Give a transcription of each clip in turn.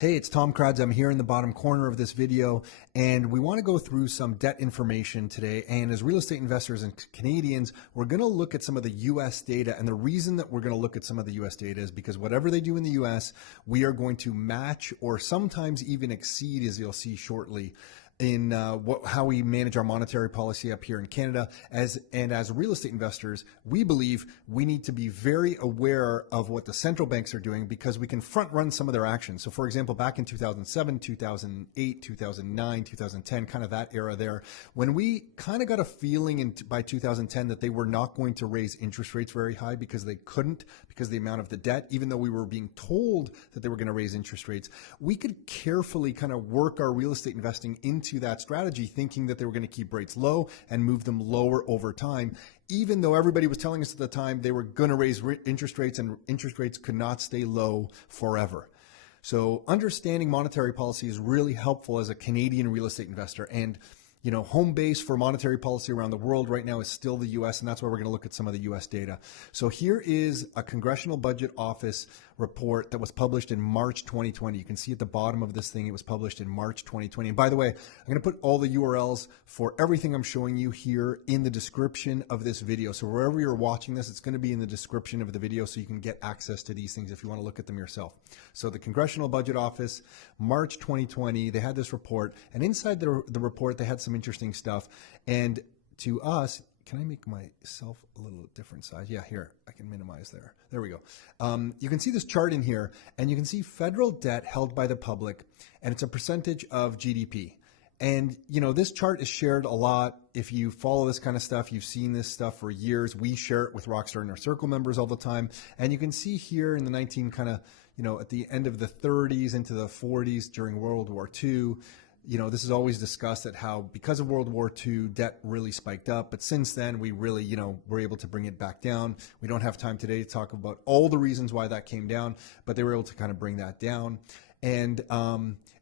Hey, it's Tom Kratz. I'm here in the bottom corner of this video, and we want to go through some debt information today. And as real estate investors and Canadians, we're going to look at some of the US data. And the reason that we're going to look at some of the US data is because whatever they do in the US, we are going to match or sometimes even exceed, as you'll see shortly, in how we manage our monetary policy up here in Canada. As real estate investors, we believe we need to be very aware of what the central banks are doing because we can front run some of their actions. So for example, back in 2007, 2008, 2009, 2010, kind of that era there, when we kind of got a feeling by 2010 that they were not going to raise interest rates very high because they couldn't, because of the amount of the debt, even though we were being told that they were going to raise interest rates, we could carefully kind of work our real estate investing into that strategy, thinking that they were going to keep rates low and move them lower over time, even though everybody was telling us at the time they were going to raise interest rates and interest rates could not stay low forever. So understanding monetary policy is really helpful as a Canadian real estate investor. And home base for monetary policy around the world right now is still the US, and that's why we're going to look at some of the US data. So here is a Congressional Budget Office report that was published in March 2020. You can see at the bottom of this thing, it was published in March 2020. And by the way, I'm going to put all the URLs for everything I'm showing you here in the description of this video. So wherever you're watching this, it's going to be in the description of the video so you can get access to these things if you want to look at them yourself. So the Congressional Budget Office, March 2020, they had this report, and inside the report, they had some interesting stuff. And to us, can I make myself a little different size? Yeah, here, I can minimize there. There we go. You can see this chart in here, and you can see federal debt held by the public, and it's a percentage of GDP. And, this chart is shared a lot. If you follow this kind of stuff, you've seen this stuff for years. We share it with Rockstar Inner Circle members all the time. And you can see here in the at the end of the 30s into the 40s during World War II, this is always discussed at how because of World War II, debt really spiked up. But since then, we really, were able to bring it back down. We don't have time today to talk about all the reasons why that came down, but they were able to kind of bring that down. And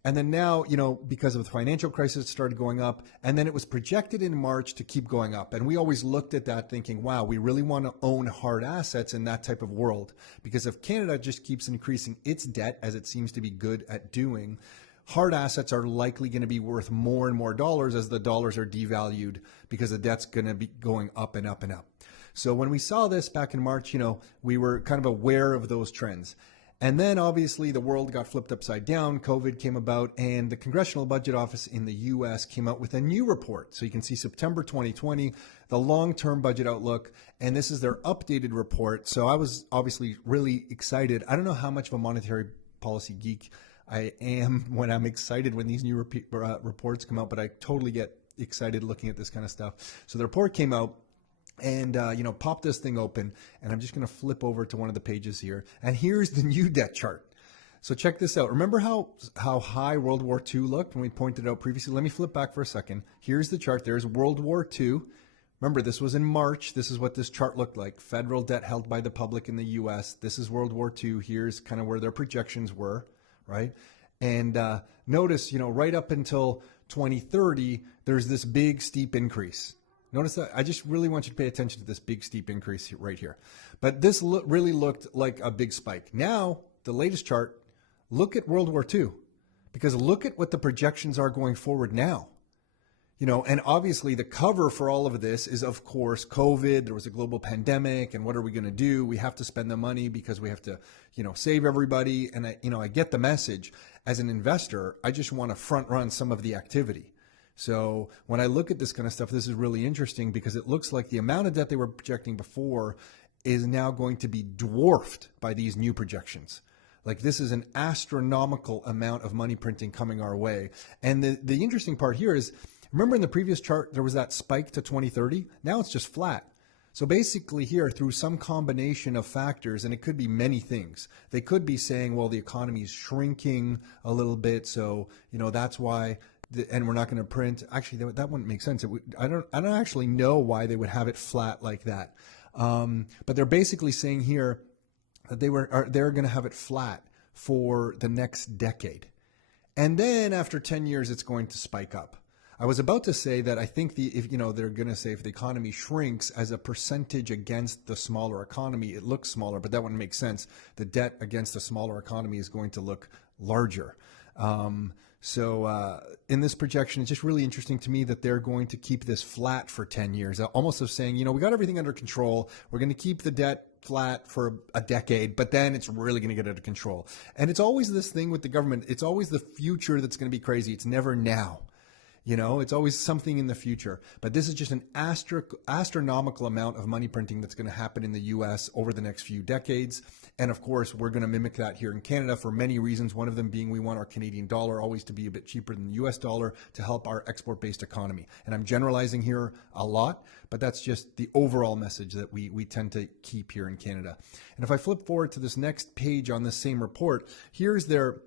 then now, because of the financial crisis, it started going up, and then it was projected in March to keep going up. And we always looked at that thinking, wow, we really want to own hard assets in that type of world. Because if Canada just keeps increasing its debt, as it seems to be good at doing, hard assets are likely going to be worth more and more dollars as the dollars are devalued because the debt's going to be going up and up and up. So when we saw this back in March, we were kind of aware of those trends. And then obviously the world got flipped upside down. COVID came about, and the Congressional Budget Office in the US came out with a new report. So you can see September 2020, the long-term budget outlook, and this is their updated report. So I was obviously really excited. I don't know how much of a monetary policy geek I am when I'm excited when these new reports come out, but I totally get excited looking at this kind of stuff. So the report came out, and pop this thing open, and I'm just going to flip over to one of the pages here, and here's the new debt chart. So check this out. Remember how high World War II looked when we pointed it out previously? Let me flip back for a second. Here's the chart. There's World War II. Remember, this was in March. This is what this chart looked like. Federal debt held by the public in the US. This is World War II. Here's kind of where their projections were, right? And notice, right up until 2030, there's this big steep increase. Notice that. I just really want you to pay attention to this big steep increase right here. But this really looked like a big spike. Now, the latest chart, look at World War II, because look at what the projections are going forward now. And obviously the cover for all of this is, of course, COVID. There was a global pandemic, and what are we going to do? We have to spend the money because we have to, save everybody. And I get the message. As an investor, I just want to front run some of the activity. So when I look at this kind of stuff, this is really interesting because it looks like the amount of debt they were projecting before is now going to be dwarfed by these new projections. Like, this is an astronomical amount of money printing coming our way. And the interesting part here is, remember in the previous chart, there was that spike to 2030. Now it's just flat. So basically here, through some combination of factors, and it could be many things, they could be saying, well, the economy is shrinking a little bit. So, that's why, and we're not going to print. Actually, that wouldn't make sense. I don't actually know why they would have it flat like that. But they're basically saying here that they're going to have it flat for the next decade. And then after 10 years, it's going to spike up. I was about to say that I think if they're going to say if the economy shrinks as a percentage against the smaller economy, it looks smaller, but that wouldn't make sense. The debt against a smaller economy is going to look larger. So in this projection, it's just really interesting to me that they're going to keep this flat for 10 years, almost of saying, we got everything under control. We're going to keep the debt flat for a decade, but then it's really going to get out of control. And it's always this thing with the government. It's always the future that's going to be crazy. It's never now. It's always something in the future. But this is just an astronomical amount of money printing that's going to happen in the U.S. over the next few decades. And of course, we're going to mimic that here in Canada for many reasons. One of them being we want our Canadian dollar always to be a bit cheaper than the U.S. dollar to help our export-based economy. And I'm generalizing here a lot, but that's just the overall message that we tend to keep here in Canada. And if I flip forward to this next page on this same report, here's their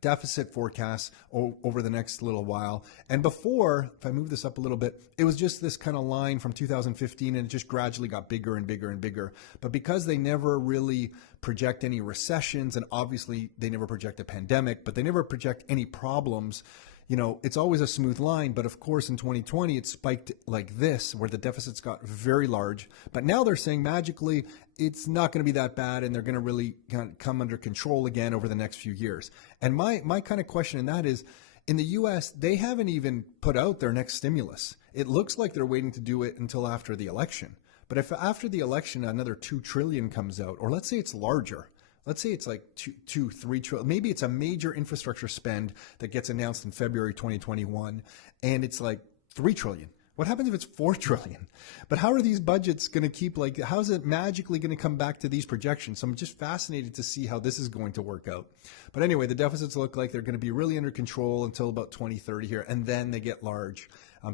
deficit forecasts over the next little while. And before, if I move this up a little bit, it was just this kind of line from 2015, and it just gradually got bigger and bigger and bigger. But because they never really project any recessions, and obviously they never project a pandemic, but they never project any problems, it's always a smooth line. But of course, in 2020, it spiked like this, where the deficits got very large. But now they're saying magically, it's not going to be that bad, and they're going to really kind of come under control again over the next few years. And my kind of question in that is, in the U.S., they haven't even put out their next stimulus. It looks like they're waiting to do it until after the election. But if after the election another $2 trillion comes out, or let's say it's larger, let's say it's like $3 trillion. Maybe it's a major infrastructure spend that gets announced in February 2021, and it's like $3 trillion. What happens if it's $4 trillion? But how are these budgets going to keep, how is it magically going to come back to these projections? So I'm just fascinated to see how this is going to work out. But anyway, the deficits look like they're going to be really under control until about 2030 here, and then they get large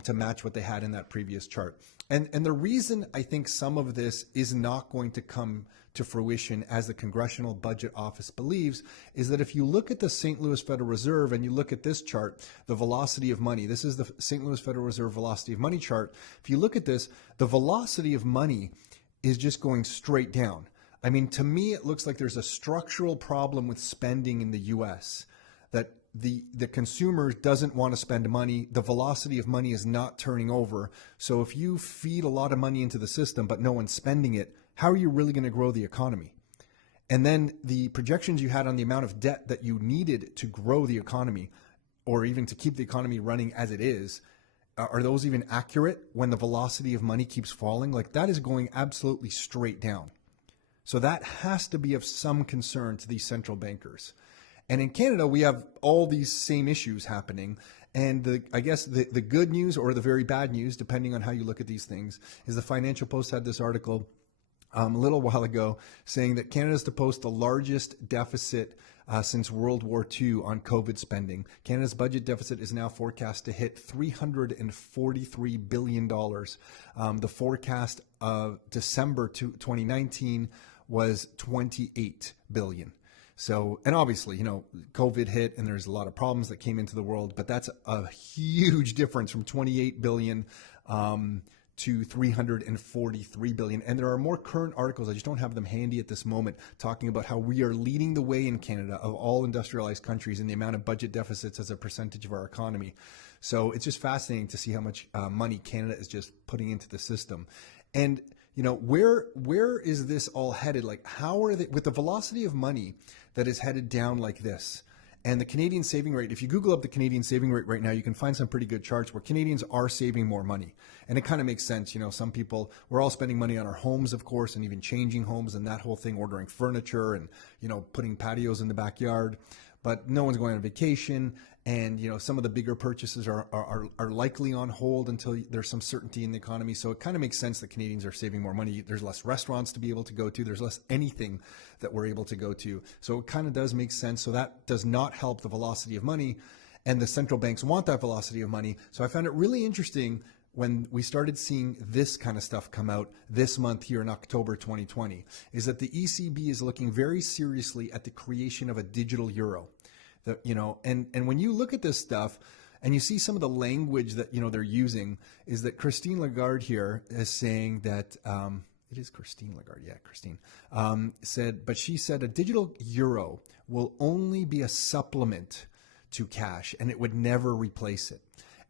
to match what they had in that previous chart. And the reason I think some of this is not going to come to fruition, as the Congressional Budget Office believes, is that if you look at the St. Louis Federal Reserve and you look at this chart, the velocity of money, this is the St. Louis Federal Reserve velocity of money chart. If you look at this, the velocity of money is just going straight down. I mean, to me, it looks like there's a structural problem with spending in the U.S., that the consumer doesn't want to spend money. The velocity of money is not turning over. So if you feed a lot of money into the system, but no one's spending it, how are you really going to grow the economy? And then the projections you had on the amount of debt that you needed to grow the economy, or even to keep the economy running as it is, are those even accurate when the velocity of money keeps falling? That is going absolutely straight down. So that has to be of some concern to these central bankers. And in Canada, we have all these same issues happening. And I guess the good news, or the very bad news, depending on how you look at these things, is the Financial Post had this article a little while ago saying that Canada is to post the largest deficit since World War II on COVID spending. Canada's budget deficit is now forecast to hit $343 billion. The forecast of December 2019 was $28 billion. So, and obviously, COVID hit and there's a lot of problems that came into the world, but that's a huge difference from 28 billion to 343 billion. And there are more current articles, I just don't have them handy at this moment, talking about how we are leading the way in Canada of all industrialized countries in the amount of budget deficits as a percentage of our economy. So it's just fascinating to see how much money Canada is just putting into the system. And where is this all headed? How are they, with the velocity of money that is headed down like this? And the Canadian saving rate, if you Google up the Canadian saving rate right now, you can find some pretty good charts where Canadians are saving more money. And it kind of makes sense. Some people, we're all spending money on our homes, of course, and even changing homes and that whole thing, ordering furniture and, putting patios in the backyard. But no one's going on vacation. And, some of the bigger purchases are likely on hold until there's some certainty in the economy. So it kind of makes sense that Canadians are saving more money. There's less restaurants to be able to go to. There's less anything that we're able to go to. So it kind of does make sense. So that does not help the velocity of money. And the central banks want that velocity of money. So I found it really interesting when we started seeing this kind of stuff come out this month here in October 2020, is that the ECB is looking very seriously at the creation of a digital euro. And when you look at this stuff and you see some of the language that, they're using, is that Christine Lagarde here is saying that, it is Christine Lagarde, yeah, Christine, she said a digital euro will only be a supplement to cash and it would never replace it.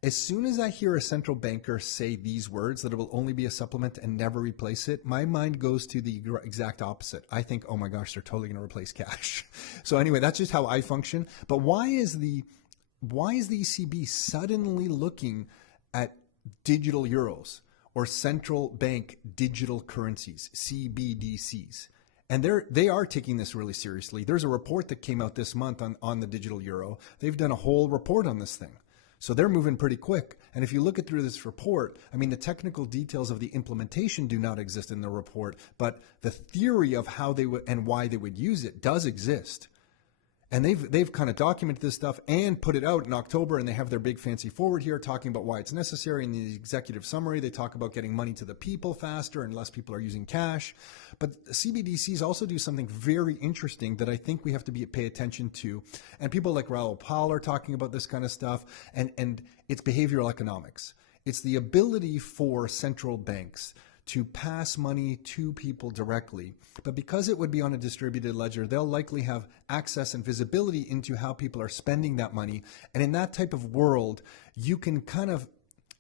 As soon as I hear a central banker say these words, that it will only be a supplement and never replace it, my mind goes to the exact opposite. I think, oh my gosh, they're totally going to replace cash. So anyway, that's just how I function. But why is the ECB suddenly looking at digital euros or central bank digital currencies, CBDCs? And they are taking this really seriously. There's a report that came out this month on the digital euro. They've done a whole report on this thing. So they're moving pretty quick. And if you look at through this report, I mean, the technical details of the implementation do not exist in the report, but the theory of how they would and why they would use it does exist. And they've kind of documented this stuff and put it out in October, and they have their big fancy forward here talking about why it's necessary. In the executive summary, they talk about getting money to the people faster and less people are using cash. But CBDCs also do something very interesting that I think we have to pay attention to. And people like Raoul Pal are talking about this kind of stuff, and it's behavioral economics. It's the ability for central banks to pass money to people directly. But because it would be on a distributed ledger, they'll likely have access and visibility into how people are spending that money. And in that type of world, you can kind of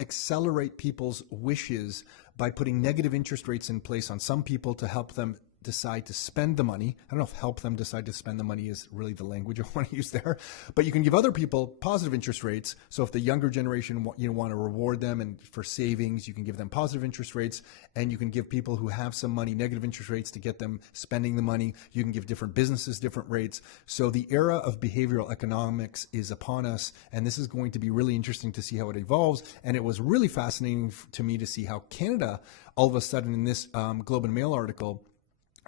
accelerate people's wishes by putting negative interest rates in place on some people to help them decide to spend the money. I don't know if help them decide to spend the money is really the language I want to use there, but you can give other people positive interest rates. So if the younger generation want to reward them and for savings, you can give them positive interest rates, and you can give people who have some money negative interest rates to get them spending the money. You can give different businesses different rates. So the era of behavioral economics is upon us, and this is going to be really interesting to see how it evolves. And it was really fascinating to me to see how Canada, all of a sudden in this Globe and Mail article,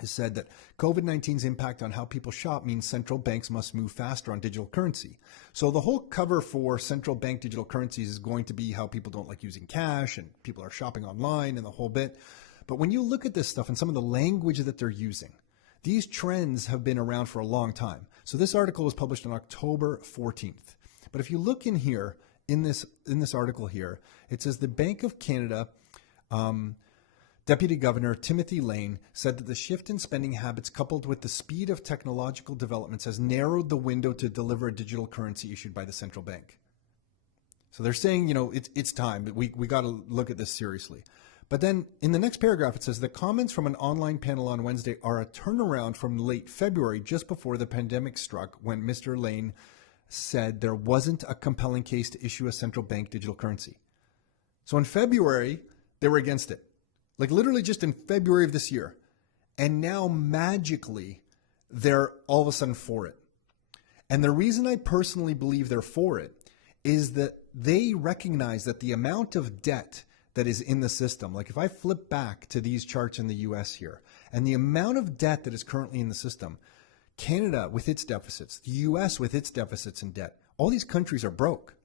has said that COVID-19's impact on how people shop means central banks must move faster on digital currency. So the whole cover for central bank digital currencies is going to be how people don't like using cash and people are shopping online and the whole bit. But when you look at this stuff and some of the language that they're using, these trends have been around for a long time. So this article was published on October 14th. But if you look in here, in this article here, it says the Bank of Canada Deputy Governor Timothy Lane said that the shift in spending habits coupled with the speed of technological developments has narrowed the window to deliver a digital currency issued by the central bank. So they're saying, it's time, but we got to look at this seriously. But then in the next paragraph, it says the comments from an online panel on Wednesday are a turnaround from late February, just before the pandemic struck, when Mr. Lane said there wasn't a compelling case to issue a central bank digital currency. So in February, they were against it. Like literally just in February of this year. And now magically, they're all of a sudden for it. And the reason I personally believe they're for it is that they recognize that the amount of debt that is in the system, like if I flip back to these charts in the US here, and the amount of debt that is currently in the system, Canada with its deficits, the US with its deficits and debt, all these countries are broke.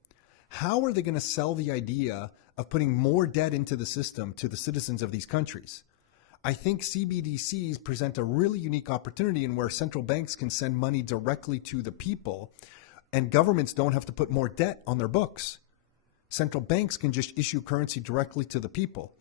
How are they going to sell the idea of putting more debt into the system to the citizens of these countries? I think CBDCs present a really unique opportunity in where central banks can send money directly to the people and governments don't have to put more debt on their books. Central banks can just issue currency directly to the people.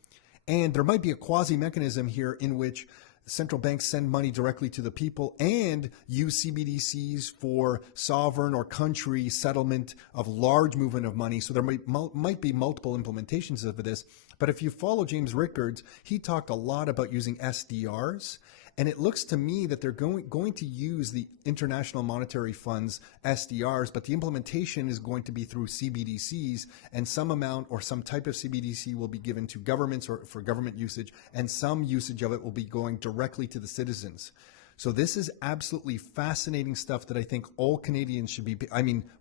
And there might be a quasi mechanism here in which central banks send money directly to the people and use CBDCs for sovereign or country settlement of large movement of money. So there might be multiple implementations of this. But if you follow James Rickards, he talked a lot about using SDRs. And it looks to me that they're going to use the International Monetary Fund's SDRs, but the implementation is going to be through CBDCs, and some amount or some type of CBDC will be given to governments or for government usage, and some usage of it will be going directly to the citizens. So this is absolutely fascinating stuff that I think all Canadians should be,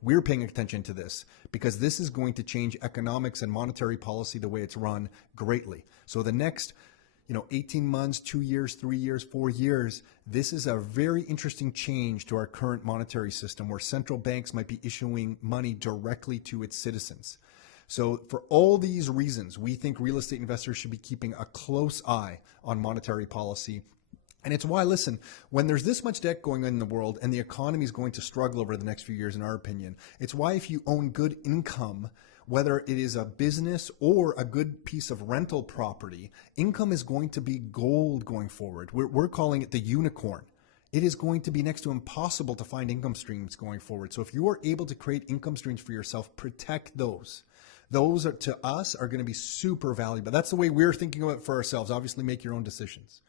we're paying attention to this because this is going to change economics and monetary policy the way it's run greatly. So the next 18 months, 2 years, 3 years, 4 years, this is a very interesting change to our current monetary system where central banks might be issuing money directly to its citizens. So for all these reasons, we think real estate investors should be keeping a close eye on monetary policy. And it's why, listen, when there's this much debt going on in the world and the economy is going to struggle over the next few years, in our opinion, it's why if you own good income, whether it is a business or a good piece of rental property, income is going to be gold going forward. We're calling it the unicorn. It is going to be next to impossible to find income streams going forward. So if you are able to create income streams for yourself, protect those. Those are, to us, are going to be super valuable. That's the way we're thinking about it for ourselves. Obviously, make your own decisions,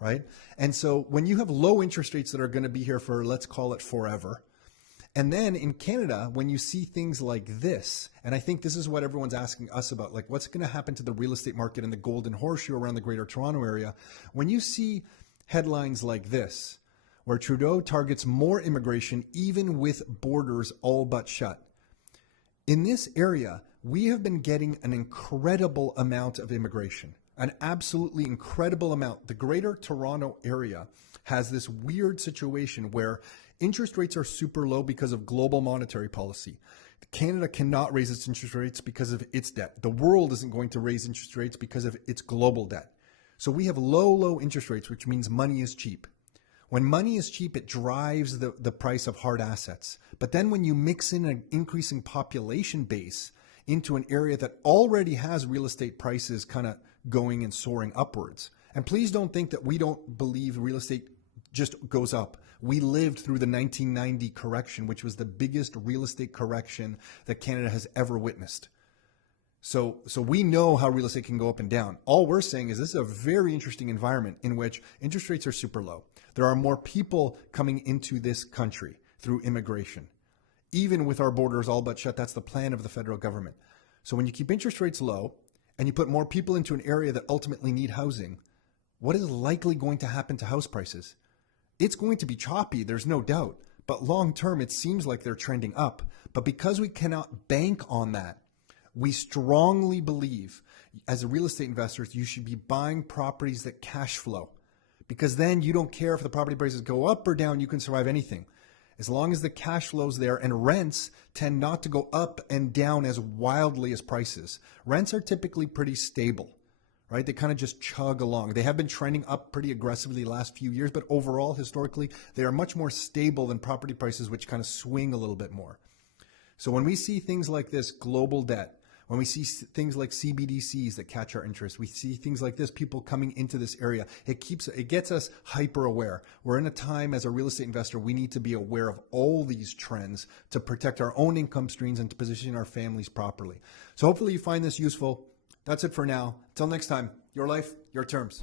right? And so when you have low interest rates that are going to be here for, let's call it forever, and then in Canada, when you see things like this, and I think this is what everyone's asking us about, like what's going to happen to the real estate market and the golden horseshoe around the Greater Toronto area, when you see headlines like this, where Trudeau targets more immigration even with borders all but shut. In this area, we have been getting an incredible amount of immigration, an absolutely incredible amount. The Greater Toronto area has this weird situation where interest rates are super low because of global monetary policy. Canada cannot raise its interest rates because of its debt. The world isn't going to raise interest rates because of its global debt. So we have low interest rates, which means money is cheap. When money is cheap, it drives the price of hard assets. But then when you mix in an increasing population base into an area that already has real estate prices kind of going and soaring upwards. And please don't think that we don't believe real estate just goes up. We lived through the 1990 correction, which was the biggest real estate correction that Canada has ever witnessed. So we know how real estate can go up and down. All we're saying is this is a very interesting environment in which interest rates are super low. There are more people coming into this country through immigration. Even with our borders all but shut, that's the plan of the federal government. So when you keep interest rates low and you put more people into an area that ultimately need housing, what is likely going to happen to house prices? It's going to be choppy, there's no doubt. But long term, it seems like they're trending up. But because we cannot bank on that, we strongly believe as real estate investors, you should be buying properties that cash flow. Because then you don't care if the property prices go up or down, you can survive anything. As long as the cash flow's there, and rents tend not to go up and down as wildly as prices. Rents are typically pretty stable, right? They kind of just chug along. They have been trending up pretty aggressively the last few years, but overall, historically, they are much more stable than property prices, which kind of swing a little bit more. So when we see things like this, global debt, when we see things like CBDCs that catch our interest, we see things like this, people coming into this area, it gets us hyper aware. We're in a time as a real estate investor, we need to be aware of all these trends to protect our own income streams and to position our families properly. So hopefully you find this useful. That's it for now. Until next time, your life, your terms.